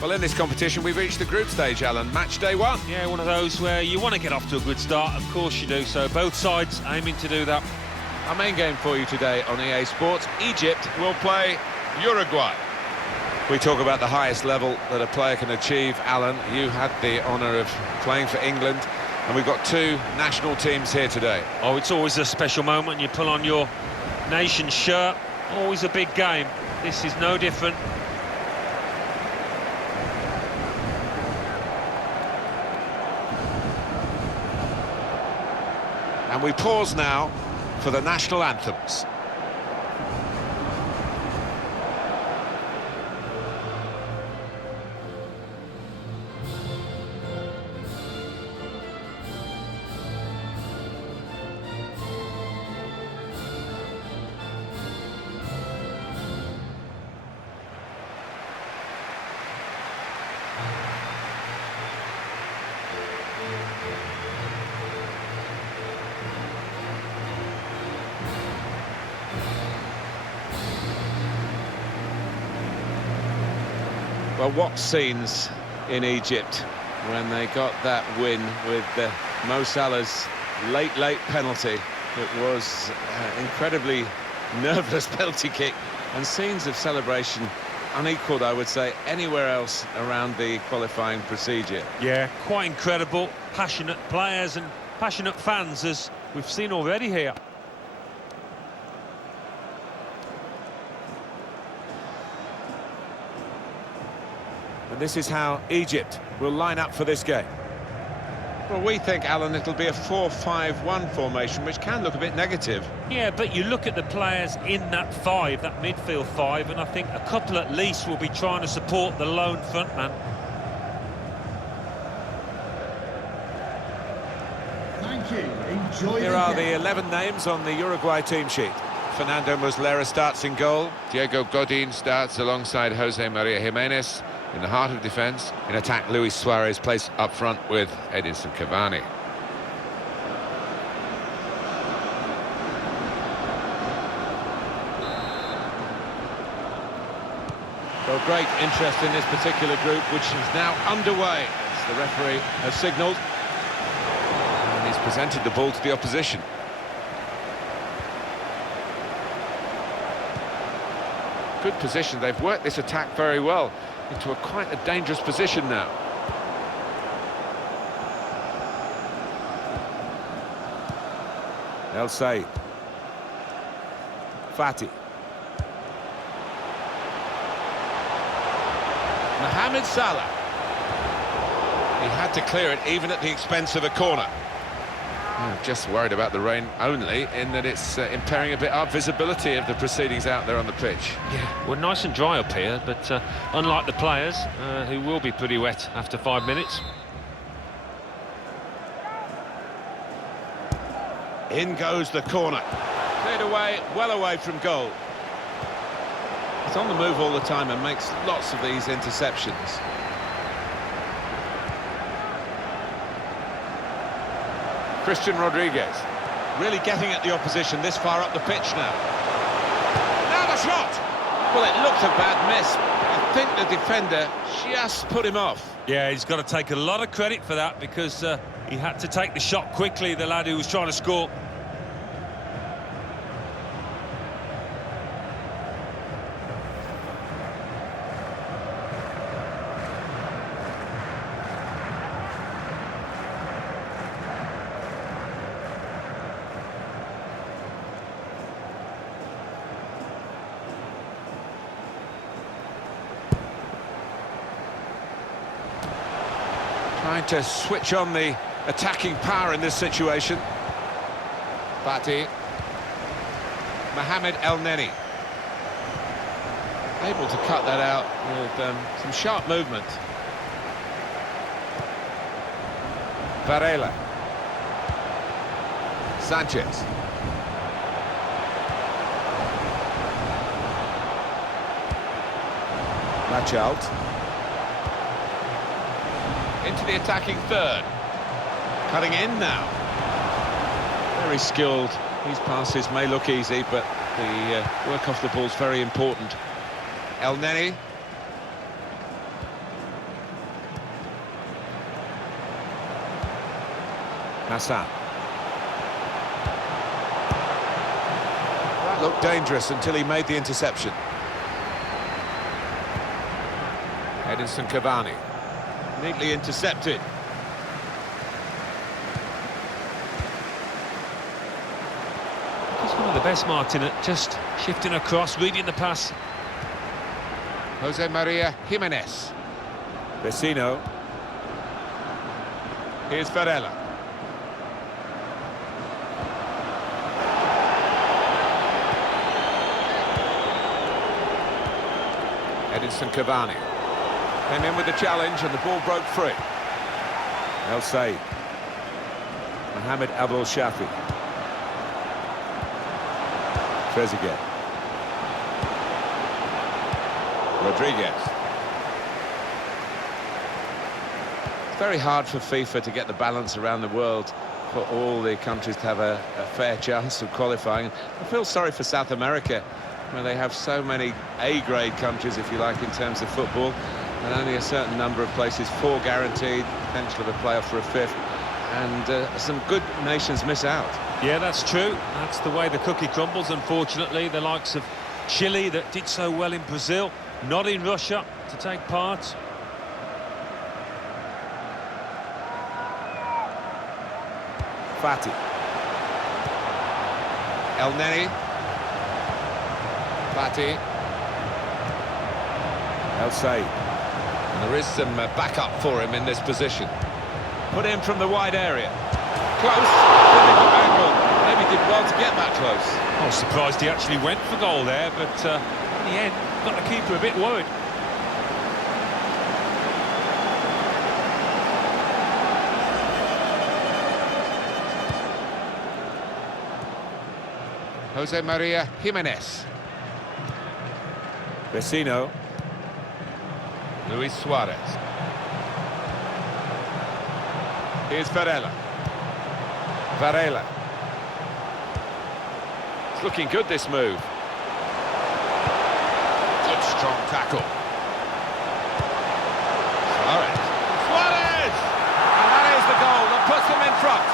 Well, in this competition, we've reached the group stage, Alan. Match day one. Yeah, one of those where you want to get off to a good start. Of course you do. So both sides aiming to do that. Our main game for you today on EA Sports. Egypt will play Uruguay. We talk about the highest level that a player can achieve. Alan, you had the honour of playing for England, and we've got two national teams here today. Oh, it's always a special moment. You pull on your nation's shirt. Always a big game. This is no different. And we pause now for the national anthems. Well, what scenes in Egypt when they got that win with Mo Salah's late penalty. It was incredibly nerveless penalty kick, and scenes of celebration unequalled, I would say, anywhere else around the qualifying procedure. Yeah, quite incredible. Passionate players and passionate fans, as we've seen already here. And this is how Egypt will line up for this game. Well, we think, Alan, it'll be a 4-5-1 formation, which can look a bit negative. Yeah, but you look at the players in that five, that midfield five, and I think a couple at least will be trying to support the lone frontman. Thank you. Enjoy. Here are the 11 names on the Uruguay team sheet. Fernando Muslera starts in goal. Diego Godin starts alongside Jose Maria Jimenez. In the heart of defence, in attack, Luis Suarez plays up front with Edinson Cavani. Well, great interest in this particular group, which is now underway, as the referee has signalled. And he's presented the ball to the opposition. Good position. They've worked this attack very well into quite a dangerous position now. El Said. Fati. Mohamed Salah. He had to clear it even at the expense of a corner. Just worried about the rain only, in that it's impairing a bit our visibility of the proceedings out there on the pitch. Yeah, we're nice and dry up here, but unlike the players, who will be pretty wet after 5 minutes. In goes the corner. Cleared away, well away from goal. He's on the move all the time and makes lots of these interceptions. Christian Rodriguez, really getting at the opposition this far up the pitch now. Now the shot! Well, it looked a bad miss. I think the defender just put him off. Yeah, he's got to take a lot of credit for that, because he had to take the shot quickly, the lad who was trying to score. Trying to switch on the attacking power in this situation. Fati. Mohamed El Neni. Able to cut that out with some sharp movement. Varela. Sanchez. Lachalt. Into the attacking third. Cutting in now. Very skilled. These passes may look easy, but the work off the ball is very important. El Neni. Hassan. That looked dangerous until he made the interception. Edinson Cavani. Neatly intercepted. He's one of the best, Martin, at just shifting across, reading the pass. Jose Maria Jimenez. Vecino. Here's Varela. Edinson Cavani. Came in with the challenge and the ball broke free. El Said. Mohamed Abdul Shafi. Trezeguet. Rodriguez. It's very hard for FIFA to get the balance around the world for all the countries to have a fair chance of qualifying. I feel sorry for South America, where they have so many A-grade countries, if you like, in terms of football, and only a certain number of places, 4 guaranteed, potential of a playoff for a 5th, and some good nations miss out. Yeah, that's true. That's the way the cookie crumbles, unfortunately. The likes of Chile, that did so well in Brazil, not in Russia to take part. Fati. El Neni. Fati. El Said. And there is some backup for him in this position. Put in from the wide area. Close. Difficult angle. Maybe did well to get that close. I was surprised he actually went for goal there, but in the end, got the keeper a bit worried. Jose Maria Jimenez. Vecino. Luis Suarez. Here's Varela. Varela. It's looking good, this move. Good strong tackle. Suarez. Suarez! And that is the goal that puts them in front.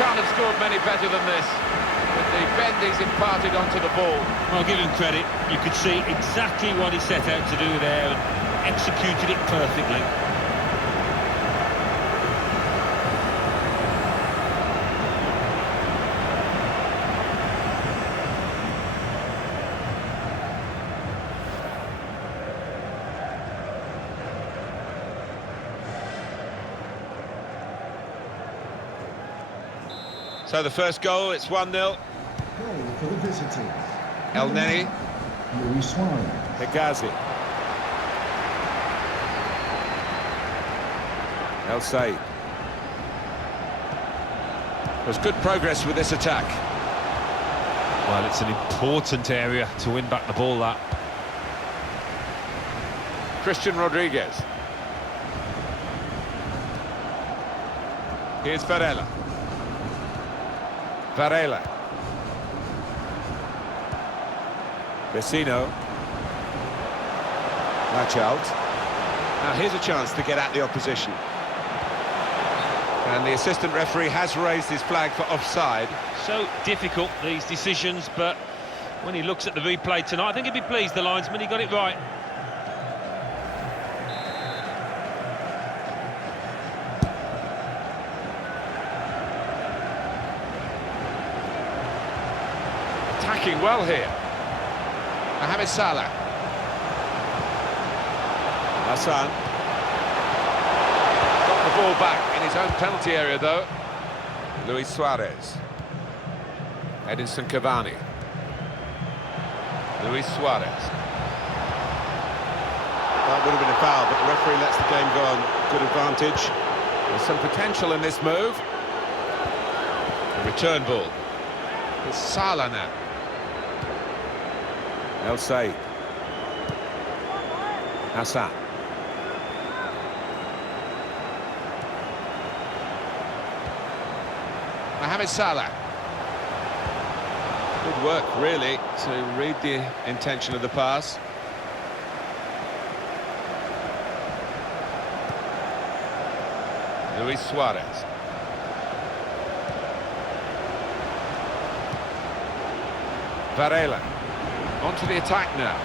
Can't have scored many better than this, with the bend he's imparted onto the ball. I'll give him credit. You could see exactly what he set out to do there and executed it perfectly. So the first goal, it's 1-0. Goal for the visitors. El Neni. Luis Suarez. Hegazi. El Said. There's good progress with this attack. Well, it's an important area to win back the ball, that. Christian Rodriguez. Here's Varela. Varela. Vecino. Match out. Now here's a chance to get at the opposition. And the assistant referee has raised his flag for offside. So difficult, these decisions, but when he looks at the replay tonight, I think he'd be pleased, the linesman, he got it right. Attacking well here. Mohamed Salah. Hassan. Got the ball back in his own penalty area, though. Luis Suarez. Edinson Cavani. Luis Suarez. That would have been a foul, but the referee lets the game go on. Good advantage. There's some potential in this move. The return ball. It's Salah now. El Said. Hassan. Mohamed Salah. Good work, really, to read the intention of the pass. Luis Suarez. Varela. Onto the attack now.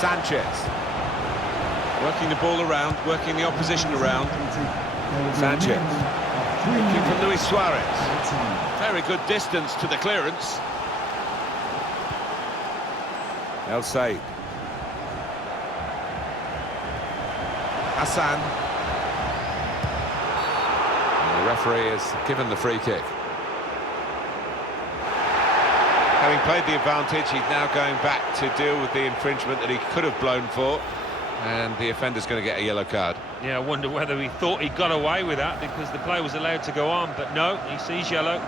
Sanchez. Working the ball around, working the opposition around. Sanchez. Looking for Luis Suarez. Very good distance to the clearance. El Said. Hassan. And the referee has given the free kick. Having played the advantage, he's now going back to deal with the infringement that he could have blown for, and the offender's going to get a yellow card. Yeah, I wonder whether he thought he got away with that because the play was allowed to go on, but no, he sees yellow.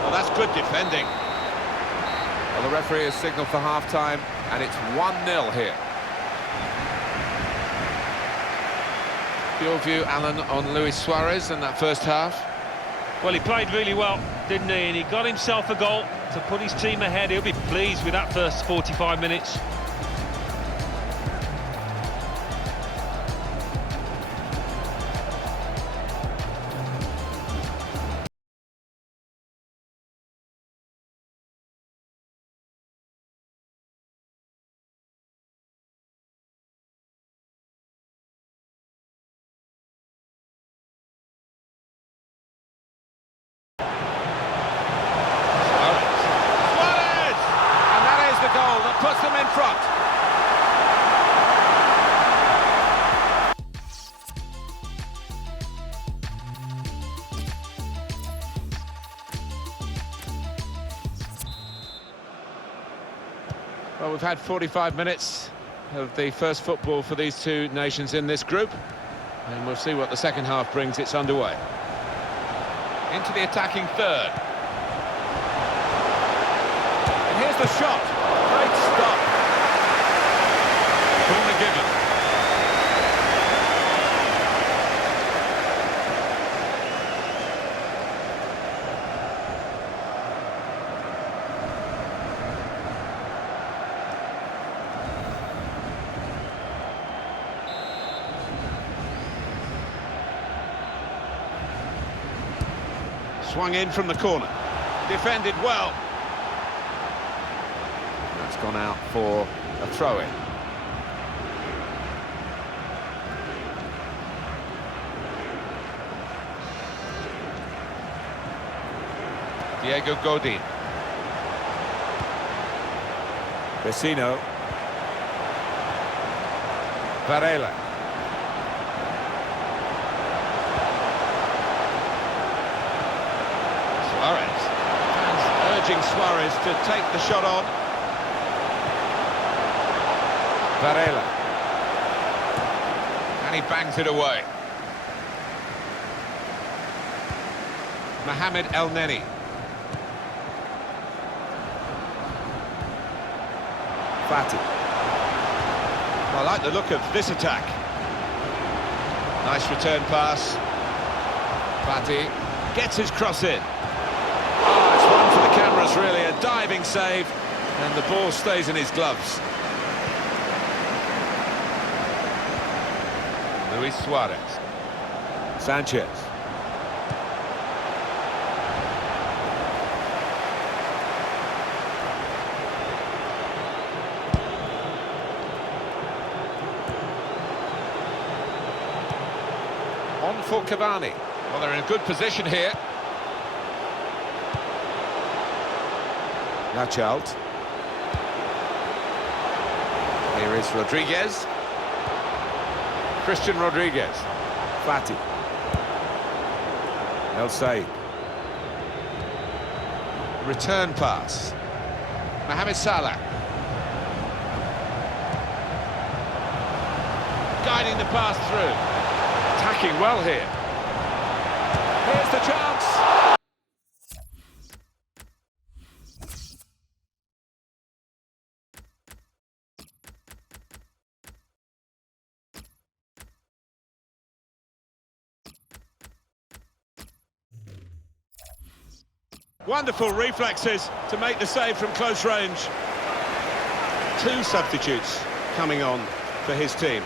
Well, that's good defending. Well, the referee has signalled for half-time, and it's 1-0 here. Your view, Alan, on Luis Suarez in that first half? Well, he played really well, didn't he? And he got himself a goal to put his team ahead. He'll be pleased with that first 45 minutes. Puts them in front. Well, we've had 45 minutes of the first football for these two nations in this group, and we'll see what the second half brings. It's underway. Into the attacking third. And here's the shot. Great stop. Corner given. Swung in from the corner. Defended well. That's gone out for a throw-in. Diego Godin. Vecino. Varela. Suarez. Fans urging Suarez to take the shot on. Varela. And he bangs it away. Mohamed El Neni. Fati. I like the look of this attack. Nice return pass. Fati gets his cross in. Oh, it's one for the cameras, really. A diving save, and the ball stays in his gloves. Luis Suarez. Sanchez. On for Cavani. Well, they're in a good position here. Nachalt. Here is Rodriguez. Christian Rodriguez. Fati. El Said. Return pass. Mohamed Salah. Guiding the pass through. Attacking well here. Here's the chance. Wonderful reflexes to make the save from close range. Two substitutes coming on for his team.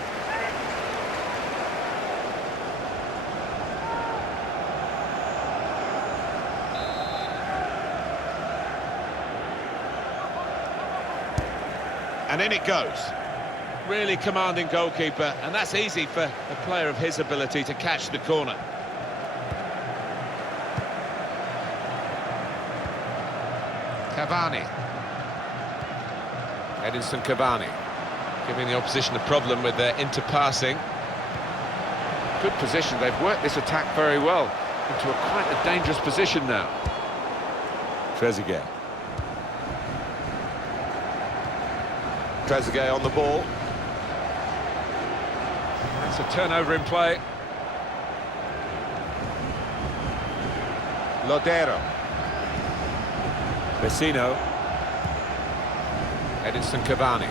And in it goes. Really commanding goalkeeper, and that's easy for a player of his ability to catch the corner. Cavani. Edinson Cavani. Giving the opposition a problem with their interpassing. Good position, they've worked this attack very well into quite a dangerous position now. Trezeguet. Trezeguet on the ball. That's a turnover in play. Lodero. Vecino. Edinson Cavani.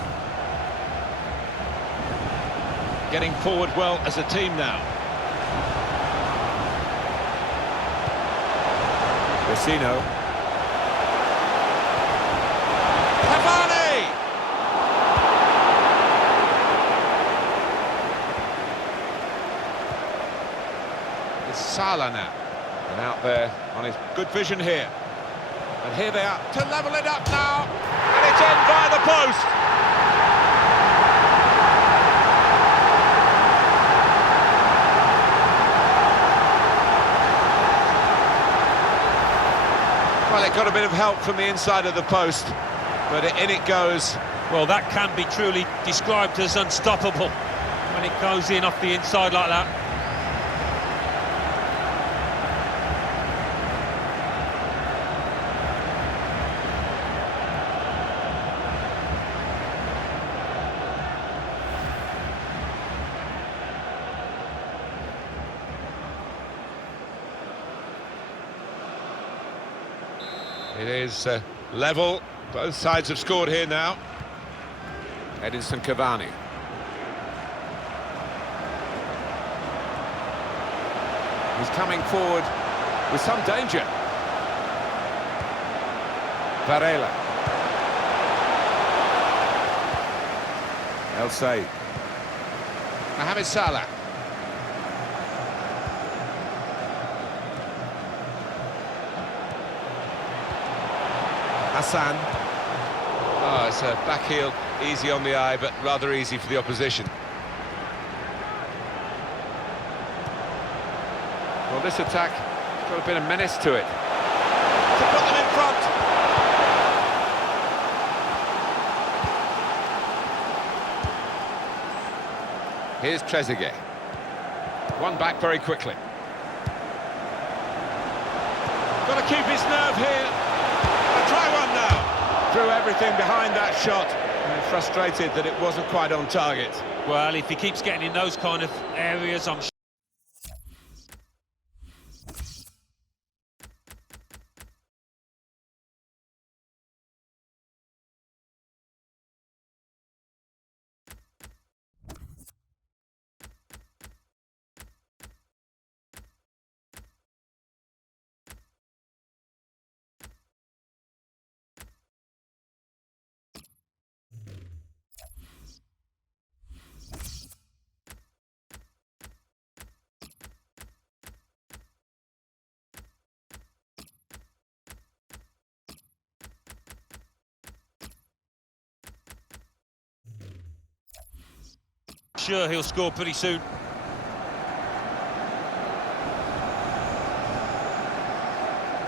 Getting forward well as a team now. Vecino. Cavani! It's Salah now. And out there on his good vision here. And here they are to level it up now. And it's in by the post. Well, it got a bit of help from the inside of the post, but in it goes. Well, that can be truly described as unstoppable when it goes in off the inside like that. It is level. Both sides have scored here now. Edinson Cavani. He's coming forward with some danger. Varela. El Said. Mohamed Salah. Hassan. Oh, it's a back heel, easy on the eye, but rather easy for the opposition. Well, this attack has got a bit of menace to it. To put them in front. Here's Trezeguet. One back very quickly. Got to keep his nerve here. Try one now. Threw everything behind that shot. And frustrated that it wasn't quite on target. Well, if he keeps getting in those kind of areas, I'm sure he'll score pretty soon.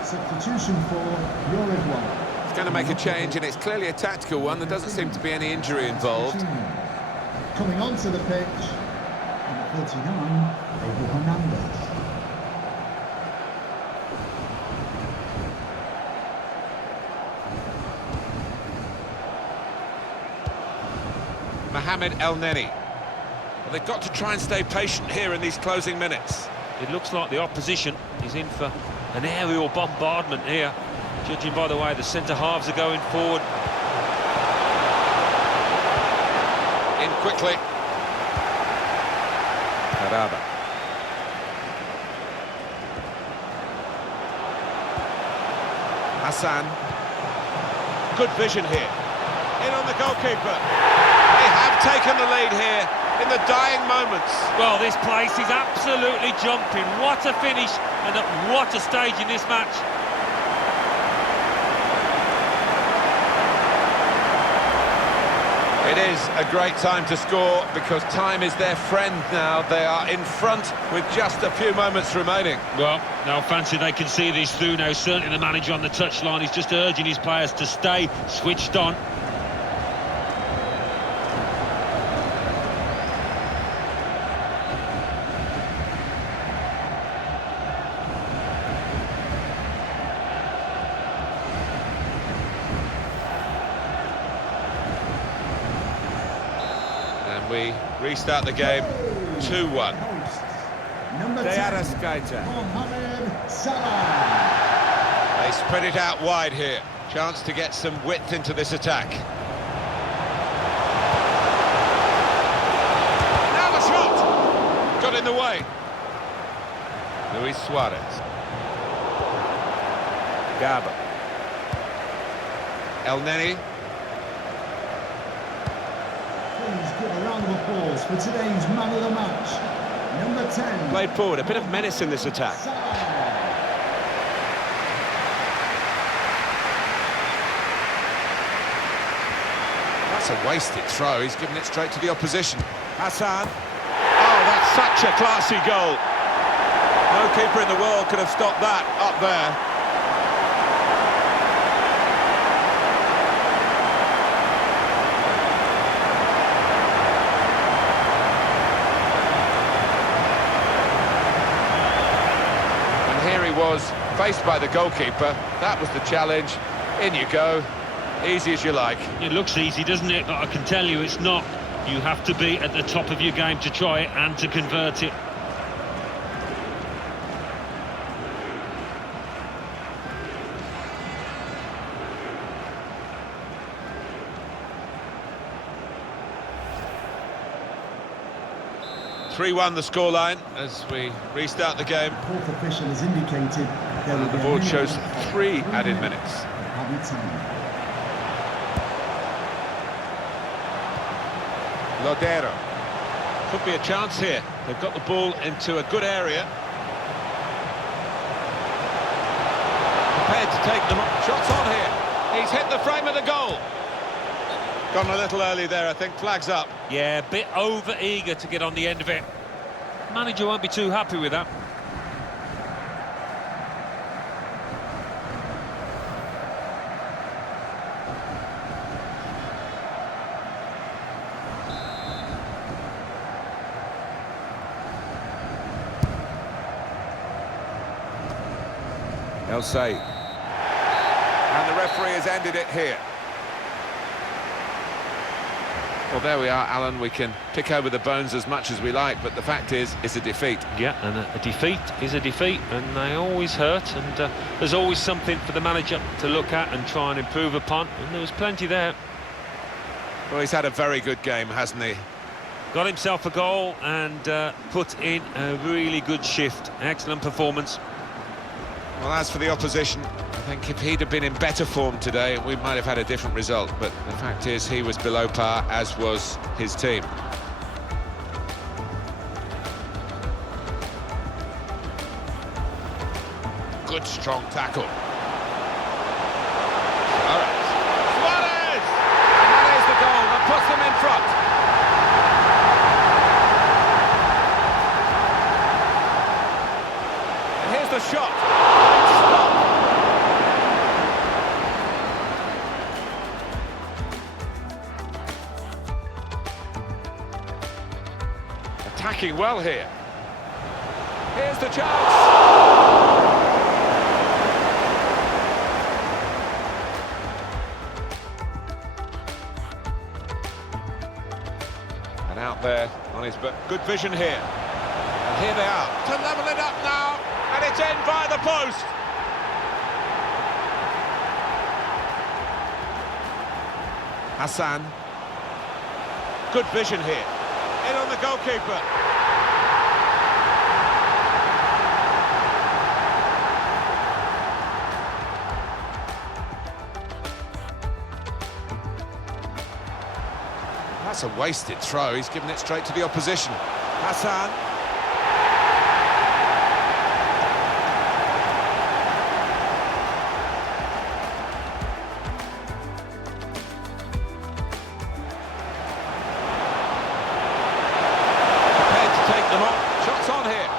Substitution for Uruguay. It's going to make a change, and it's clearly a tactical one. There doesn't seem to be any injury involved. Coming onto the pitch, number 49, Abel Hernandez. Mohamed El Neni. Well, they've got to try and stay patient here in these closing minutes. It looks like the opposition is in for an aerial bombardment here, judging by the way the centre-halves are going forward. In quickly. Caraba. Hassan. Good vision here. In on the goalkeeper. They have taken the lead here in the dying moments. Well, this place is absolutely jumping. What a finish and at what a stage in this match. It is a great time to score because time is their friend now. They are in front with just a few moments remaining. Well, they'll fancy they can see this through now. Certainly the manager on the touchline is just urging his players to stay switched on. And we restart the game 2-1. Number They 10, had a skater. Mohamed Salah. They spread it out wide here. Chance to get some width into this attack. Now the shot! Got in the way. Luis Suarez. Gaba. El Neni. Please give a round of applause for today's man of the match. Number 10. Played forward, a bit of menace in this attack. Salah. That's a wasted throw. He's given it straight to the opposition. Hassan. Oh, that's such a classy goal. No keeper in the world could have stopped that up there. And here he was, faced by the goalkeeper. That was the challenge. In you go. Easy as you like. It looks easy, doesn't it? But I can tell you it's not. You have to be at the top of your game to try it and to convert it. (3-1) the scoreline as we restart the game. Fourth official has indicated there will And the be a board minimum shows of 3 3 added minutes minutes. of added time. Lodero. Could be a chance here. They've got the ball into a good area. Prepared to take them up. Shots on here. He's hit the frame of the goal. Gone a little early there, I think. Flags up. Yeah, a bit over-eager to get on the end of it. Manager won't be too happy with that. El Said. And the referee has ended it here. Well, there we are, Alan. We can pick over the bones as much as we like, but the fact is, it's a defeat. Yeah, and a defeat is a defeat, and they always hurt, and there's always something for the manager to look at and try and improve upon, and there was plenty there. Well, he's had a very good game, hasn't he? Got himself a goal and put in a really good shift. Excellent performance. Well, as for the opposition, I think if he'd have been in better form today, we might have had a different result. But the fact is, he was below par, as was his team. Good, strong tackle. Suarez! Suarez! And that is the goal that puts them in front. And here's the shot. Attacking well here. Here's the chance. And out there on his back. Good vision here. And here they are to level it up now. And it's in by the post. Hassan. Good vision here. In on the goalkeeper. That's a wasted throw. He's given it straight to the opposition. Hassan. Prepared to take them on. Shots on here.